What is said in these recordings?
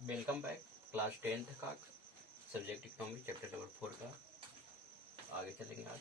Welcome back. Class 10th का subject economy chapter number 4 का आगे चलेंगे आज।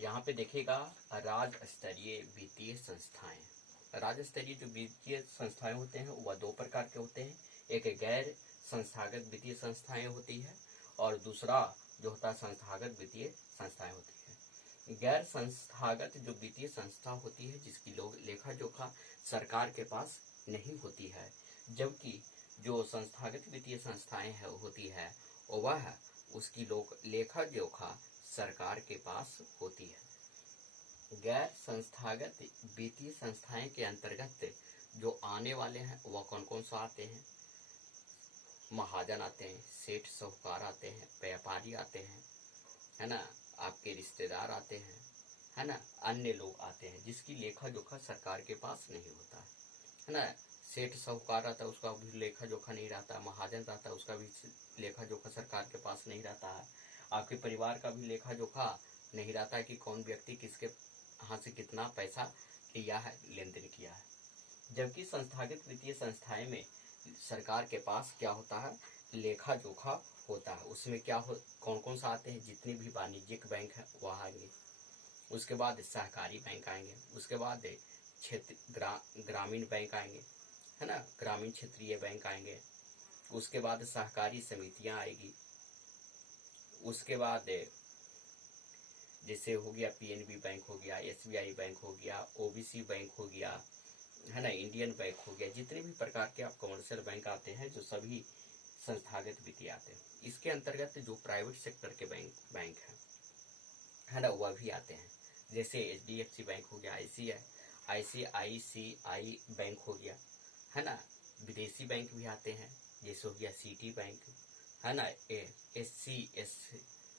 यहाँ पे देखिएगा राज्य स्तरीय वित्तीय संस्थाएं। राज्य स्तरीय जो वित्तीय संस्थाएं होते हैं वह दो प्रकार के होते हैं। एक गैर संस्थागत वित्तीय संस्थाएं होती है और दूसरा जो होता है संस्थागत वित्तीय संस्थाएं होती है। गैर संस्थागत जो वित्तीय संस्था होती है जिसकी लेखा जोखा सरकार के पास नहीं होती है, जबकि जो संस्थागत वित्तीय संस्थाएं होती है वह उसकी लेखा जोखा सरकार के पास होती है। गैर संस्थागत वित्तीय संस्थाएं के अंतर्गत जो आने वाले हैं वह कौन कौन सा आते हैं? महाजन आते हैं, सेठ साहूकार आते हैं, व्यापारी आते हैं, है ना, आपके रिश्तेदार आते हैं, है ना, अन्य लोग आते हैं जिसकी लेखा जोखा सरकार के पास नहीं होता है ना। सेठ साहूकार रहता है उसका भी लेखा जोखा नहीं रहता, महाजन रहता है उसका भी लेखा जोखा सरकार के पास नहीं रहता है, आपके परिवार का भी लेखा जोखा नहीं रहता है कि कौन व्यक्ति किसके हाथ से कितना पैसा लिया है, लेन देन किया है। जबकि संस्थागत वित्तीय संस्थाएं में सरकार के पास क्या होता है? लेखा जोखा होता है। उसमें क्या कौन कौन सा आते हैं? जितने भी वाणिज्यिक बैंक हैं वह आएंगे, उसके बाद सहकारी बैंक आएंगे, उसके बाद ग्रामीण बैंक आएंगे, है ना, ग्रामीण क्षेत्रीय बैंक आएंगे, उसके बाद सहकारी समितियां आएगी, उसके बाद जैसे हो गया पीएनबी बैंक हो गया, एसबीआई बैंक हो गया, ओबीसी बैंक हो गया, है ना, इंडियन बैंक हो गया। जितने भी प्रकार के आप कमर्शियल बैंक आते हैं जो संस्थागत वित्तीय आते हैं। इसके अंतर्गत जो प्राइवेट सेक्टर के बैंक है ना, वह भी आते हैं। जैसे एचडीएफसी बैंक हो गया, आईसीआईसीआई बैंक हो गया, है ना, विदेशी बैंक भी आते हैं जैसे हो गया सिटी बैंक, है ना,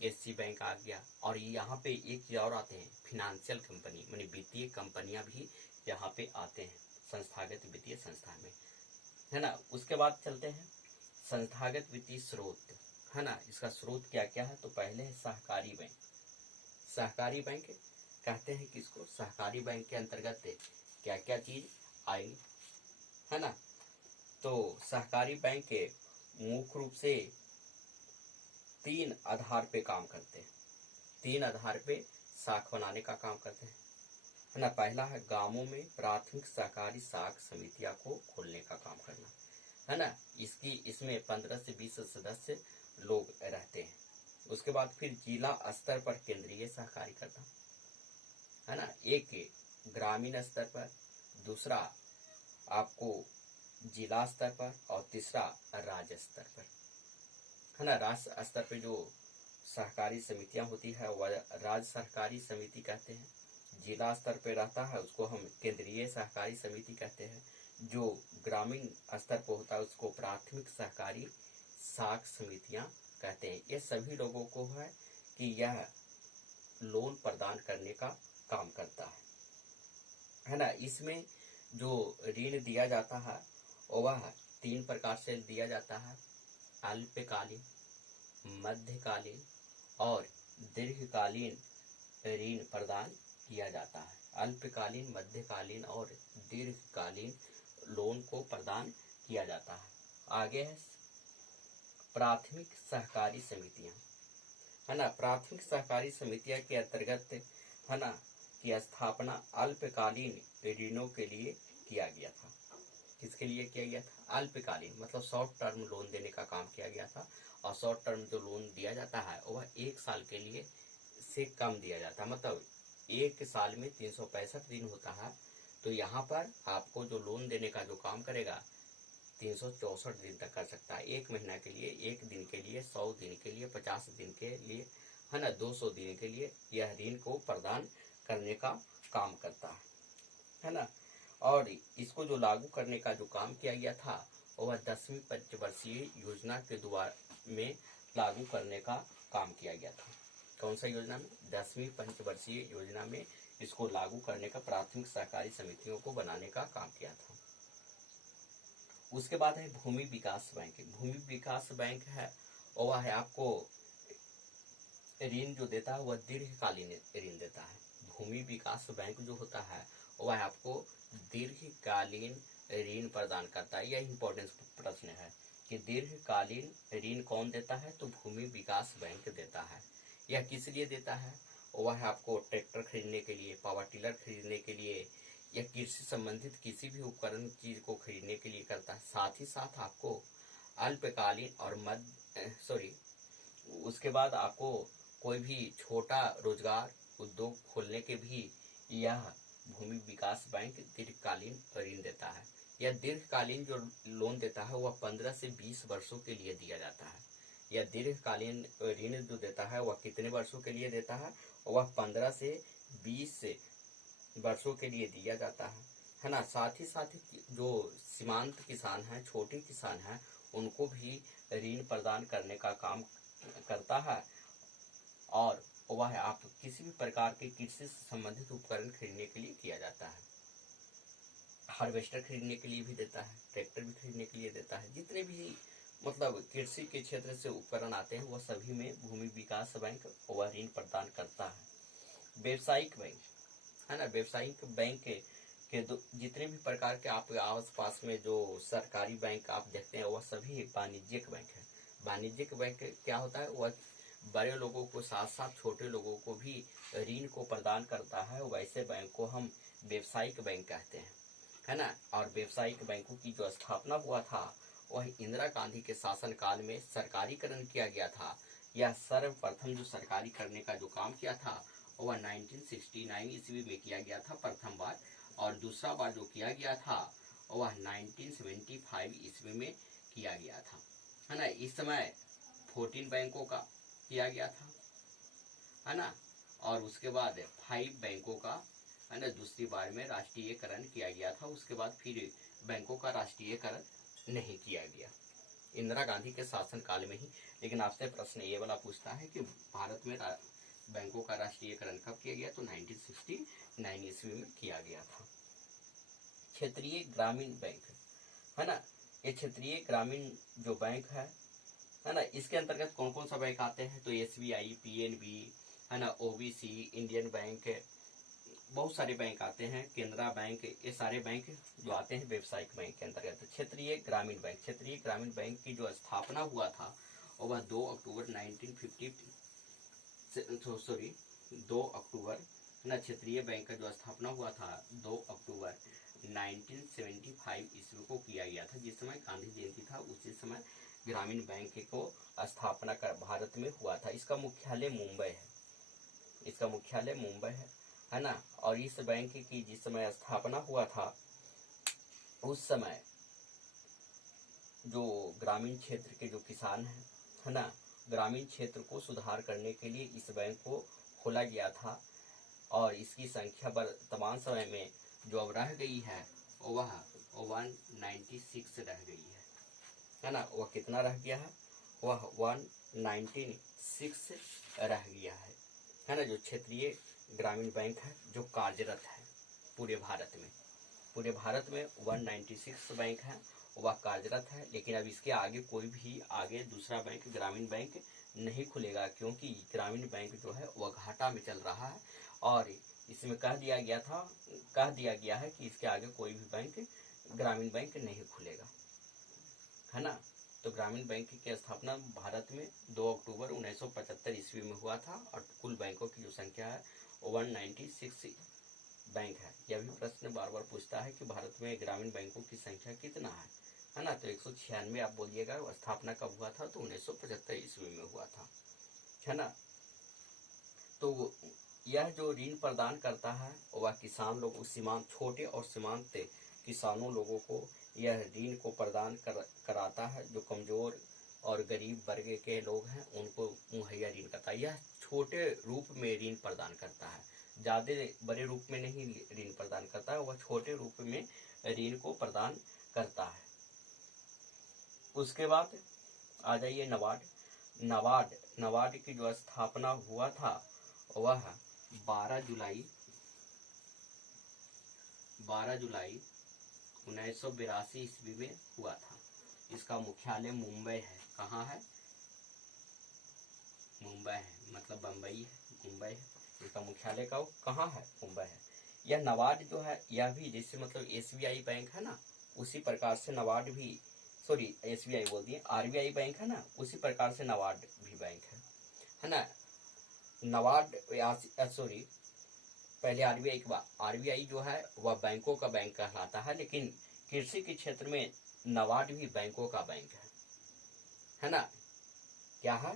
एससी बैंक आ गया। और यहाँ पे एक चीज और आते हैं, फिनेंशियल कंपनी मानी वित्तीय कंपनियां भी यहाँ पे आते हैं संस्थागत वित्तीय संस्था में, है ना। उसके बाद चलते हैं संस्थागत वित्तीय स्रोत, है ना। इसका स्रोत क्या क्या है? तो पहले है सहकारी बैंक। सहकारी बैंक कहते हैं किसको? सहकारी बैंक के अंतर्गत क्या क्या चीज आएगी, है ना। तो सहकारी बैंक के मुख्य रूप से 3 आधार पे काम करते हैं, 3 आधार पे साख बनाने का काम करते हैं, है ना। पहला है गांवों में प्राथमिक सहकारी साख समितियां को खोलने का काम करना, है ना। इसमें 15 से 20 सदस्य लोग रहते हैं। उसके बाद फिर जिला स्तर पर केंद्रीय सहकारी करता, है ना, एक ग्रामीण स्तर पर, दूसरा आपको जिला स्तर पर और तीसरा राज्य स्तर पर, है ना। राज्य स्तर पर जो सहकारी समितियां होती है वह राज्य सहकारी समिति कहते हैं। जिला स्तर पर रहता है उसको हम केंद्रीय सहकारी समिति कहते हैं। जो ग्रामीण स्तर पर होता है उसको प्राथमिक सहकारी साख समितियां कहते हैं। ये सभी लोगों को है कि यह लोन प्रदान करने का काम करता है ना। इसमें जो ऋण दिया जाता है वह 3 प्रकार से दिया जाता है, अल्पकालीन, मध्यकालीन और दीर्घकालीन ऋण प्रदान किया जाता है। अल्पकालीन, मध्यकालीन और दीर्घकालीन लोन को प्रदान किया जाता है। आगे है प्राथमिक सहकारी समितियां, है ना। प्राथमिक सहकारी समितियां के अंतर्गत, है ना, की स्थापना अल्पकालीन ऋणों के लिए किया गया था। किसके लिए किया गया था? अल्पकालीन मतलब शॉर्ट टर्म लोन देने का काम किया गया था। और शॉर्ट टर्म जो लोन दिया जाता है वह 1 साल के लिए से कम दिया जाता है, मतलब 1 साल में 365 दिन होता है। तो यहाँ पर आपको जो लोन देने का जो काम करेगा 364 दिन तक कर सकता है। 1 महीना के लिए, 1 दिन के लिए, 100 दिन के लिए, 50 दिन के लिए, है ना, 200 दिन के लिए यह ऋण को प्रदान करने का काम करता है ना। और इसको जो लागू करने का जो काम किया गया था वह 10वीं पंचवर्षीय योजना के द्वारा में लागू करने का काम किया गया था। कौन सा योजना में? 10वीं पंचवर्षीय योजना में इसको लागू करने का, प्राथमिक सहकारी समितियों को बनाने का काम किया था। उसके बाद है भूमि विकास बैंक। भूमि विकास बैंक है और वह है आपको ऋण जो देता है वह दीर्घकालीन ऋण देता है। भूमि विकास बैंक जो होता है वह आपको दीर्घकालीन ऋण प्रदान करता है। यह इंपॉर्टेंट प्रश्न है कि दीर्घकालीन ऋण कौन देता है, तो भूमि विकास बैंक देता है। यह किस लिए देता है, वह आपको ट्रैक्टर खरीदने के लिए, पावर टिलर खरीदने के लिए, या कृषि संबंधित किसी भी उपकरण चीज को खरीदने के लिए करता है। साथ ही साथ आपको अल्पकालीन और उसके बाद आपको कोई भी छोटा रोजगार उद्योग खोलने के भी यह भूमि विकास बैंक दीर्घकालीन ऋण देता है। यह दीर्घकालीन जो लोन देता है वह 15 से 20 वर्षों के लिए दिया जाता है। यह दीर्घकालीन ऋण जो देता है वह कितने वर्षों के लिए देता है, वह 15 से 20 वर्षों के लिए दिया जाता है ना। साथ ही जो सीमांत किसान हैं, छोटे किसान हैं, उनको भी ऋण प्रदान करने का काम करता है। और वह आप किसी भी प्रकार के कृषि से संबंधित उपकरण खरीदने के लिए किया जाता है। हार्वेस्टर खरीदने के लिए भी देता है, ट्रैक्टर भी खरीदने के लिए देता है। जितने भी मतलब कृषि के क्षेत्र से उपकरण आते हैं वह सभी में भूमि विकास बैंक वह ऋण प्रदान करता है। व्यवसायिक बैंक है ना, व्यवसायिक बैंक के जितने भी प्रकार के आप आस पास में जो सरकारी बैंक आप देखते हैं वह सभी वाणिज्यिक बैंक है। वाणिज्यिक बैंक क्या होता है, वह बड़े लोगों को साथ साथ छोटे लोगों को भी ऋण को प्रदान करता है। वैसे बैंक को हम व्यवसायिक बैंक कहते हैं, है ना। और व्यवसायिक बैंकों की जो स्थापना हुआ था वह इंदिरा गांधी के शासनकाल में सरकारीकरण किया गया था। यह सर्वप्रथम जो सरकारी करने का जो काम किया था वह 1969 ईस्वी में किया गया था प्रथम बार, और दूसरा बार जो किया गया था वह 1975 ईस्वी में किया गया था, है ना। इस समय 14 बैंकों का किया गया था, है ना। और उसके बाद 5 बैंकों का, है ना, दूसरी बार में राष्ट्रीयकरण किया गया था। उसके बाद फिर बैंकों का राष्ट्रीयकरण नहीं किया गया, इंदिरा गांधी के शासनकाल में ही। लेकिन आपसे प्रश्न ये वाला पूछता है कि भारत में बैंकों का राष्ट्रीयकरण कब किया गया, तो 1969 ईस्वी में किया गया था। क्षेत्रीय ग्रामीण बैंक, है ना। ये क्षेत्रीय ग्रामीण जो बैंक है ना, इसके अंतर्गत कौन कौन सा बैंक आते हैं, तो SBI, PNB, है ना, OBC, इंडियन बैंक, बहुत सारे बैंक आते हैं, केनरा बैंक, ये सारे बैंक जो आते हैं व्यवसायिक बैंक के अंतर्गत। क्षेत्रीय ग्रामीण बैंक, क्षेत्रीय ग्रामीण बैंक की जो स्थापना हुआ था वह 2 अक्टूबर 2 अक्टूबर ना, क्षेत्रीय बैंक का जो स्थापना हुआ था 2 अक्टूबर 1975 ईस्वी को किया गया था। जिस समय गांधी जयंती था उसी समय ग्रामीण बैंक को स्थापना कर भारत में हुआ था। इसका मुख्यालय मुंबई है, इसका मुख्यालय मुंबई है ना। और इस बैंक की जिस समय स्थापना हुआ था उस समय जो ग्रामीण क्षेत्र के जो किसान हैं, है ना, ग्रामीण क्षेत्र को सुधार करने के लिए इस बैंक को खोला गया था। और इसकी संख्या वर्तमान समय में जो अब रह गई है वह 196 रह गई है ना। वह कितना रह गया है, वह 196 रह गया है ना। जो क्षेत्रीय ग्रामीण बैंक है जो कार्यरत है पूरे भारत में, पूरे भारत में 196 बैंक है वह कार्यरत है। लेकिन अब इसके आगे कोई भी आगे दूसरा बैंक ग्रामीण बैंक नहीं खुलेगा, क्योंकि ग्रामीण बैंक जो है वह घाटा में चल रहा है। और इसमें कह दिया गया है कि इसके आगे कोई भी बैंक ग्रामीण बैंक नहीं खुलेगा, है ना। तो ग्रामीण बैंक की स्थापना भारत में 2 अक्टूबर 1975 ईस्वी में हुआ था। और कुल बैंकों की जो संख्या है 196 बैंक है। यह भी प्रश्न बार बार पूछता है कि भारत में ग्रामीण बैंकों की संख्या कितना है ना। तो 196 आप बोलिएगा। स्थापना कब हुआ था, तो 1975 ईस्वी में हुआ था, है ना। तो यह जो ऋण प्रदान करता है वह किसान लोगों, सीमांत छोटे और सीमांत किसानों लोगों को यह ऋण को प्रदान कराता है। जो कमजोर और गरीब वर्ग के लोग हैं उनको मुहैया ऋण करता है। यह छोटे रूप में ऋण प्रदान करता है, ज्यादा बड़े रूप में नहीं ऋण प्रदान करता है, वह छोटे रूप में ऋण को प्रदान करता है। उसके बाद आ जाइए नबार्ड की जो स्थापना हुआ था वह 12 जुलाई 1982 ईस्वी में हुआ था। इसका मुख्यालय मुंबई है। कहाँ है, मुंबई है, मतलब बम्बई है, मुंबई है। इसका मुख्यालय कहाँ है, मुंबई है। यह नबार्ड जो है यह भी जैसे मतलब SBI बैंक है ना, उसी प्रकार से नबार्ड भी सॉरी एसबीआई बोल दिए, आरबीआई बैंक है ना, उसी प्रकार से नाबार्ड भी बैंक है ना। नाबार्ड सॉरी पहले आरबीआई के बाद, आरबीआई जो है वह बैंकों का बैंक कहलाता है, लेकिन कृषि के क्षेत्र में नाबार्ड भी बैंकों का बैंक है ना। क्या है?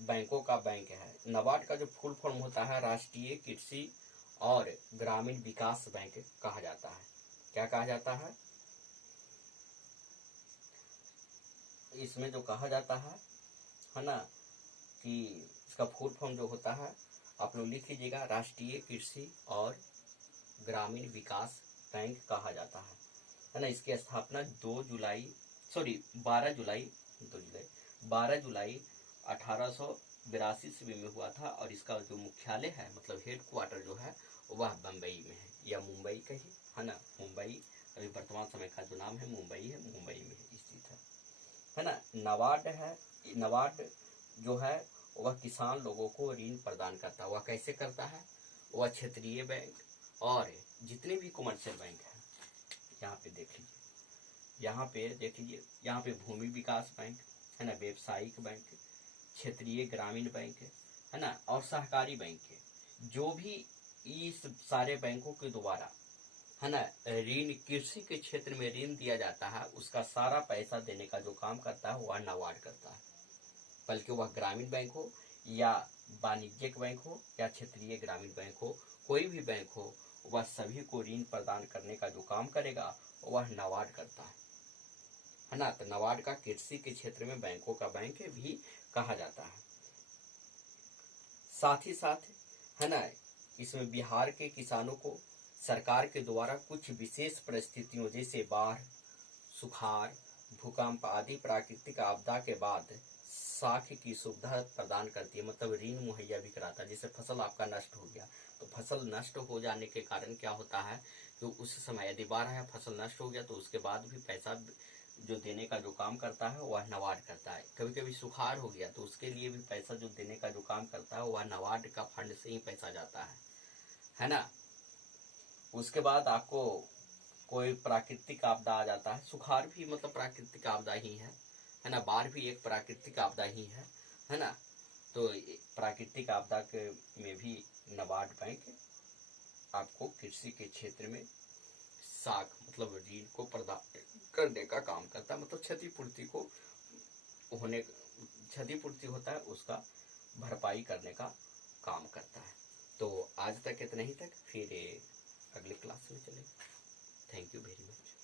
बैंकों का बैंक है। नाबार्ड का जो फुल फॉर्म होता है राष्ट्रीय कृषि और ग्रामीण विकास बैंक कहा जाता है। क्या कहा जाता है? इसमें जो कहा जाता है ना, कि इसका फुल फॉर्म जो होता है आप लोग लिख लीजिएगा, राष्ट्रीय कृषि और ग्रामीण विकास बैंक कहा जाता है ना। इसकी स्थापना 12 जुलाई 1882 ईस्वी में हुआ था, और इसका जो मुख्यालय है मतलब हेड क्वार्टर जो है वह बम्बई में है, या मुंबई कही है ना, मुंबई अभी वर्तमान समय का जो नाम है मुंबई है, मुंबई में स्थित है ना। नाबार्ड जो है वह किसान लोगों को ऋण प्रदान करता है। वह कैसे करता है? वह क्षेत्रीय बैंक और जितने भी कमर्शियल बैंक हैं, यहाँ पे देख लीजिए, यहाँ पे भूमि विकास बैंक है ना, व्यवसायिक बैंक, क्षेत्रीय ग्रामीण बैंक है ना, और सहकारी बैंक है। जो भी इस सारे बैंकों के द्वारा है ना ऋण, कृषि के क्षेत्र में ऋण दिया जाता है, उसका सारा पैसा देने का जो काम करता है वह नाबार्ड करता है। बल्कि वह ग्रामीण बैंक हो या वाणिज्यिक बैंक हो या क्षेत्रीय ग्रामीण बैंक हो, कोई भी बैंक हो, वह सभी को ऋण प्रदान करने का जो काम करेगा वह नाबार्ड करता है ना। तो नाबार्ड का कृषि के क्षेत्र में बैंकों का बैंक भी कहा जाता है। साथ ही साथ है ना, इसमें बिहार के किसानों को सरकार के द्वारा कुछ विशेष परिस्थितियों जैसे बाढ़, सुखाड़, भूकंप आदि प्राकृतिक आपदा के बाद साख की सुविधा प्रदान करती है, मतलब ऋण मुहैया भी कराता है। जैसे फसल आपका नष्ट हो गया, तो फसल नष्ट हो जाने के कारण क्या होता है कि उस समय यदि बाढ़ है, फसल नष्ट हो गया, तो उसके बाद भी पैसा जो देने का जो काम करता है वह नाबार्ड करता है। कभी कभी सुखाड़ हो गया तो उसके लिए भी पैसा जो देने का जो काम करता है वह नाबार्ड का फंड से ही पैसा जाता है ना। उसके बाद आपको कोई प्राकृतिक आपदा आ जाता है, सुखाड़ भी मतलब प्राकृतिक आपदा ही है ना, बाढ़ भी एक प्राकृतिक आपदा ही है ना। तो प्राकृतिक आपदा के में भी नाबार्ड बैंक आपको कृषि के क्षेत्र में साख मतलब ऋण को प्रदान करने का काम करता है, मतलब क्षतिपूर्ति होता है उसका भरपाई करने का काम करता है। तो आज तक इतना ही तक, फिर अगले क्लास में चलेंगे। Thank you very much.